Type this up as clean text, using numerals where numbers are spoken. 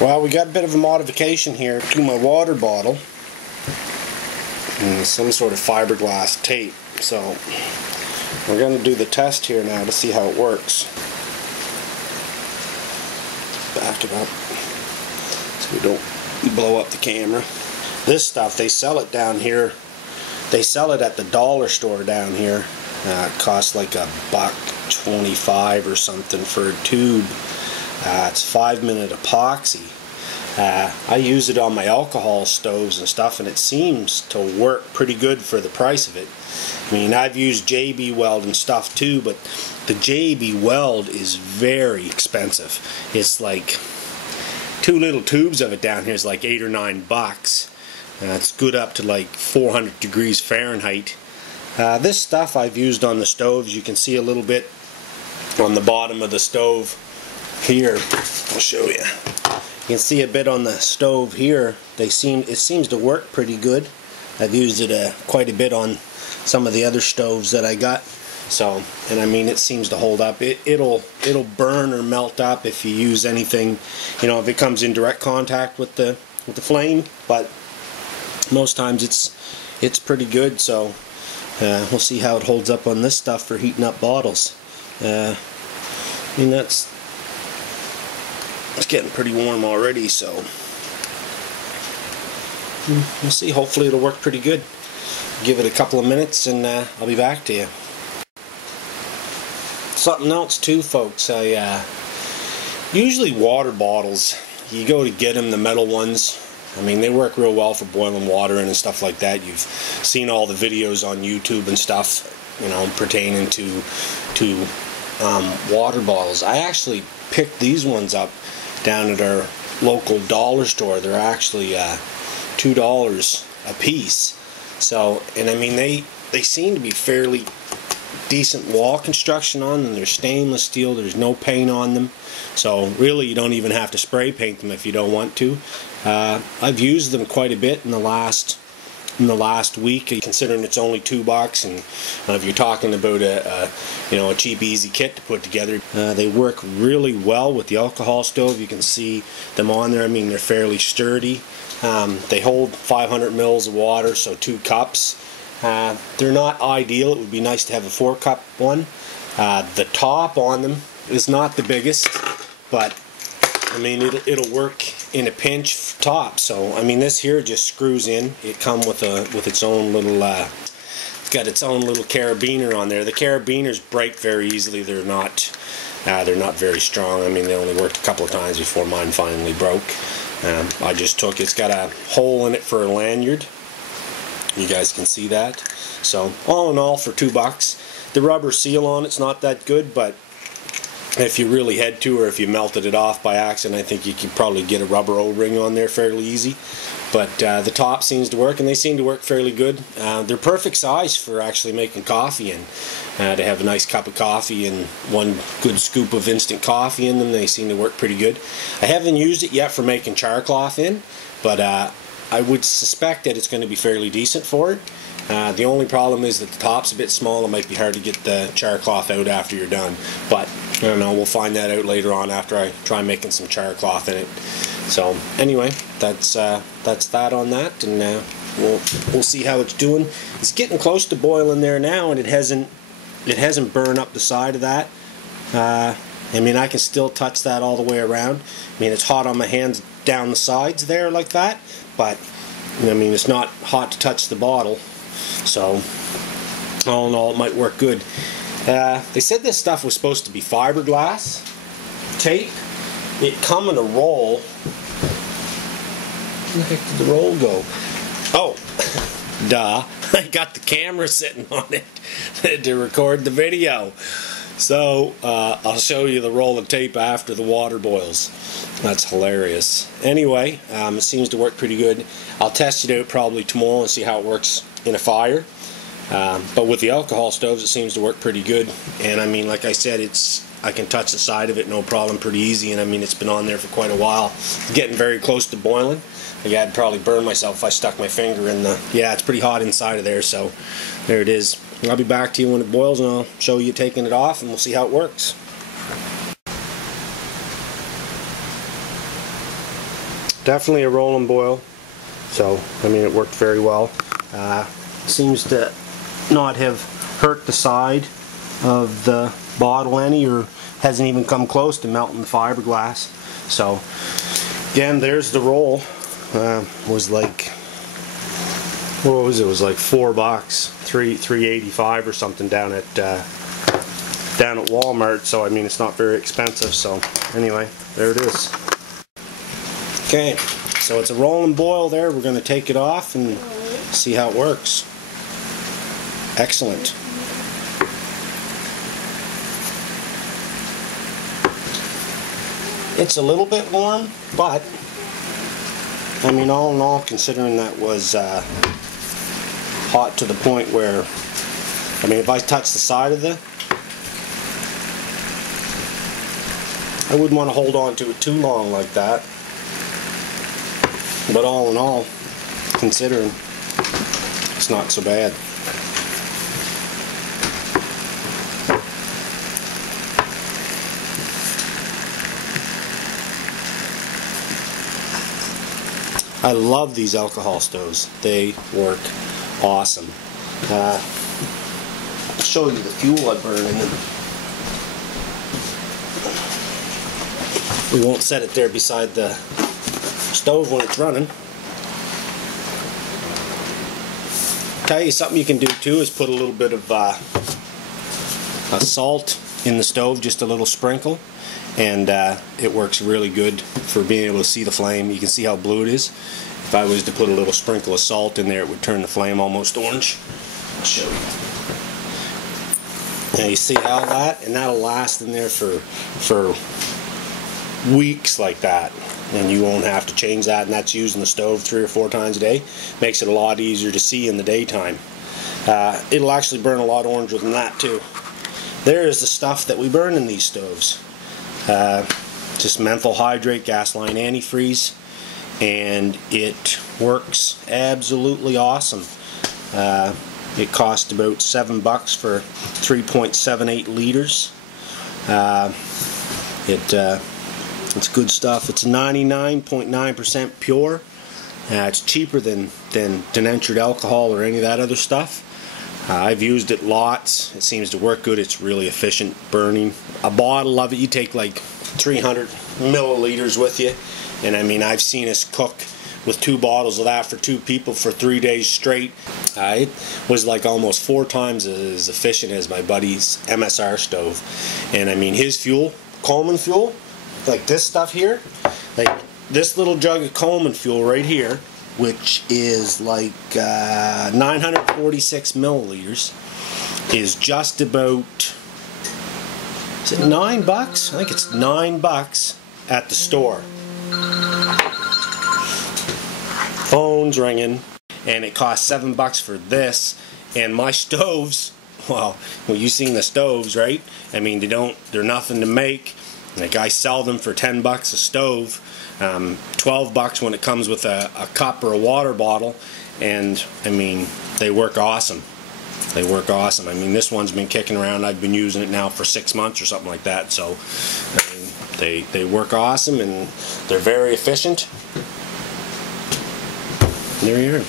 Well, we got a bit of a modification here to my water bottle. And some sort of fiberglass tape. So we're going to do the test here now to see how it works. Back it up so we don't blow up the camera. This stuff, they sell it down here. They sell it at the dollar store down here. It costs like $1.25 or something for a tube. It's 5-minute epoxy. I use it on my alcohol stoves and stuff, and it seems to work pretty good for the price of it. I mean, I've used JB Weld and stuff too, but the JB Weld is very expensive. It's like 2 little tubes of it down here is like $8 or $9. It's good up to like 400 degrees Fahrenheit. This stuff I've used on the stoves. You can see a little bit on the bottom of the stove here. I'll show you. You can see a bit on the stove here. It seems to work pretty good. I've used it quite a bit on some of the other stoves that I got. So, and I mean, it seems to hold up. It'll burn or melt up if you use anything, you know, if it comes in direct contact with the flame. But most times it's pretty good. So we'll see how it holds up on this stuff for heating up bottles. I mean, it's getting pretty warm already, so we'll see. Hopefully it'll work pretty good. Give it a couple of minutes and I'll be back to you. Something else too, folks, I usually water bottles, you go to get them, the metal ones, I mean, they work real well for boiling water in and stuff like that. You've seen all the videos on YouTube and stuff, you know, pertaining to water bottles. I actually picked these ones up down at our local dollar store. They're actually $2 a piece. So, and I mean, they seem to be fairly decent wall construction on them. They're stainless steel. There's no paint on them. So really, you don't even have to spray paint them if you don't want to. I've used them quite a bit in the last week, considering it's only $2, and if you're talking about a cheap, easy kit to put together, they work really well with the alcohol stove. You can see them on there. I mean, they're fairly sturdy. They hold 500 mils of water, so 2 cups. They're not ideal. It would be nice to have a 4-cup one. The top on them is not the biggest, but I mean, it'll work in a pinch top. So I mean, this here just screws in. It comes with its own little it's got its own little carabiner on there. The carabiners break very easily. They're not very strong. I mean, they only worked a couple of times before mine finally broke. I just took, it's got a hole in it for a lanyard. You guys can see that. So all in all, for $2. The rubber seal on it's not that good, but if you really had to, or if you melted it off by accident, I think you could probably get a rubber O-ring on there fairly easy. But the top seems to work, and they seem to work fairly good. They're perfect size for actually making coffee in. To have a nice cup of coffee and 1 good scoop of instant coffee in them, they seem to work pretty good. I haven't used it yet for making char cloth in, but I would suspect that it's going to be fairly decent for it. The only problem is that the top's a bit small. It might be hard to get the char cloth out after you're done. But I don't know, we'll find that out later on after I try making some char cloth in it. So anyway, that's that on that, and we'll see how it's doing. It's getting close to boiling there now, and it hasn't burned up the side of that. I mean, I can still touch that all the way around. I mean, it's hot on my hands down the sides there like that, but I mean, it's not hot to touch the bottle. So all in all, it might work good. They said this stuff was supposed to be fiberglass tape. It come in a roll. Where the heck did the roll go? Oh, duh. I got the camera sitting on it to record the video. So I'll show you the roll of tape after the water boils. That's hilarious. Anyway, it seems to work pretty good. I'll test it out probably tomorrow and see how it works in a fire. But with the alcohol stoves, it seems to work pretty good. And I mean, like I said, I can touch the side of it no problem, pretty easy. And I mean, it's been on there for quite a while. It's getting very close to boiling. I'd probably burn myself if I stuck my finger in the... Yeah, it's pretty hot inside of there, so there it is. I'll be back to you when it boils, and I'll show you taking it off, and we'll see how it works. definitely a roll and boil. So, I mean, it worked very well. Seems to not have hurt the side of the bottle any, or hasn't even come close to melting the fiberglass. So, again, there's the roll. Was like, what was it? It was like $4, $3.85 or something down at Walmart. So, I mean, it's not very expensive. So, anyway, there it is. Okay, so it's a roll and boil there. We're going to take it off and see how it works. Excellent. It's a little bit warm, but I mean, all in all, considering that was hot to the point where, I mean, if I touch the side of it, I wouldn't want to hold on to it too long like that. But all in all, considering, it's not so bad. I love these alcohol stoves. They work awesome. I'll show you the fuel I burn in them. We won't set it there beside the stove when it's running. Tell you something you can do too is put a little bit of salt in the stove, just a little sprinkle, and it works really good for being able to see the flame. You can see how blue it is. If I was to put a little sprinkle of salt in there, it would turn the flame almost orange. I'll show you. Now you see how that, and that'll last in there for weeks like that, and you won't have to change that, and that's using the stove 3 or 4 times a day. Makes it a lot easier to see in the daytime. It'll actually burn a lot oranger than that too. There is the stuff that we burn in these stoves. Just menthol hydrate, gas line antifreeze, and it works absolutely awesome. It cost about $7 for 3.78 liters. It's good stuff. It's 99.9% pure. It's cheaper than denatured alcohol or any of that other stuff. I've used it lots. It seems to work good. It's really efficient burning. A bottle of it, you take like 300 milliliters with you, and I mean, I've seen us cook with 2 bottles of that for 2 people for 3 days straight. It was like almost 4 times as efficient as my buddy's MSR stove. And I mean, his fuel, Coleman fuel, like this stuff here, like this little jug of Coleman fuel right here, which is like 946 milliliters, is just about, is it $9? I think it's $9 at the store. Phone's ringing, and it costs $7 for this. And my stoves, well, you've seen the stoves, right? I mean, they're nothing to make. Like, I sell them for $10 a stove, $12 when it comes with a cup or a water bottle, and I mean, they work awesome. They work awesome. I mean, this one's been kicking around. I've been using it now for 6 months or something like that. So, I mean, they work awesome, and they're very efficient. There you are.